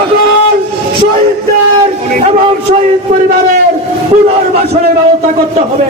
সকল শহীদদের এবং শহীদ পরিবারের পুনর্বাসনের ব্যবস্থা করতে হবে।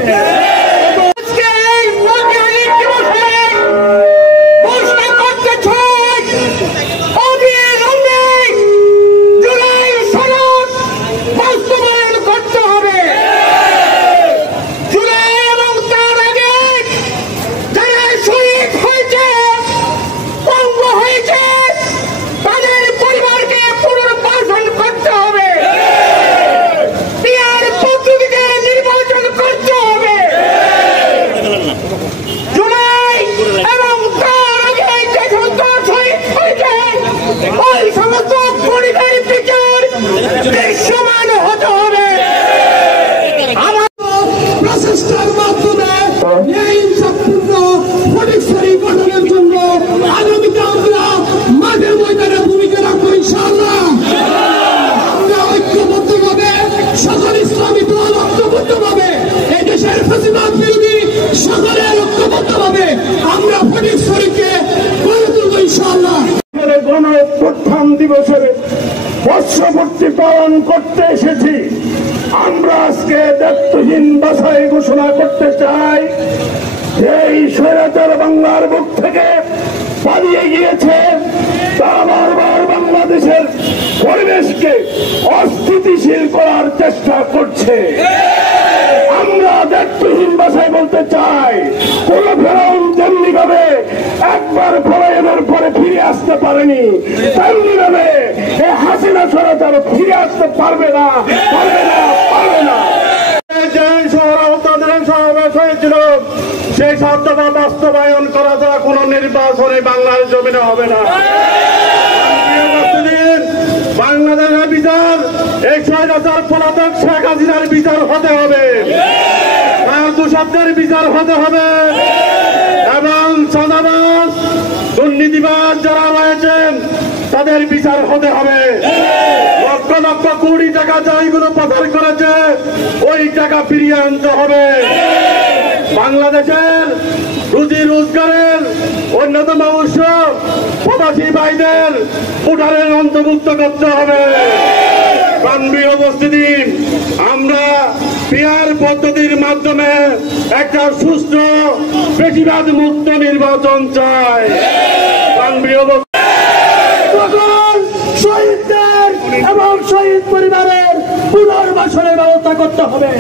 গণঅভ্যুত্থান দিবসের বর্ষপূর্তি পালন করতে এসেছি। আমরা আজকে দায়িত্বহীন ভাষায় ঘোষণা করতে চাই, এই স্বৈরাচার বাংলার বুক থেকে পালিয়ে গিয়েছে, তারা বারবার বাংলাদেশের পরিবেশকে অস্থিতিশীল করার চেষ্টা করছে। আমরা দায়িত্বহীন ভাষায় বলতে চাই, কোন ফেরাউন যেমনি ভাবে একবার পলায়নের পরে ফিরে আসতে পারেনি, তেমনি ভাবে এই হাসিনা স্বৈরাচার ফিরে আসতে পারবে না, পারবে না, পারবে না। সমাবেশ হয়েছিল, সেই শর্তটা বাস্তবায়ন করা ছাড়া কোন নির্বাচনে বাংলার জমিনে হবে না। বাংলাদেশের বিচার এই স্বৈরাচার পলাতক শেখ হাসিনার বিচার হতে হবে, দুঃশব্দের বিচার হতে হবে এবং চাঁদাবাজ দুর্নীতিবাজ যারা রয়েছেন তাদের বিচার হতে হবে। লক্ষ লক্ষ কোটি টাকা যাইগুলো পাচার করেছে ওই টাকা ফিরিয়ে আনতে হবে। বাংলাদেশের রুজি রোজগারের অন্যতম উৎস প্রবাসী ভাইদের ভোটারের অন্তর্ভুক্ত করতে হবে। প্রাণপ্রিয় উপস্থিতি, আমরা পিআর পদ্ধতির মাধ্যমে একটা সুস্থ বেশিরভাগ মুক্ত নির্বাচন চাই। প্রাণপ্রিয় শহীদদের এবং শহীদ পরিবারের পুনর্বাসনের ব্যবস্থা করতে হবে।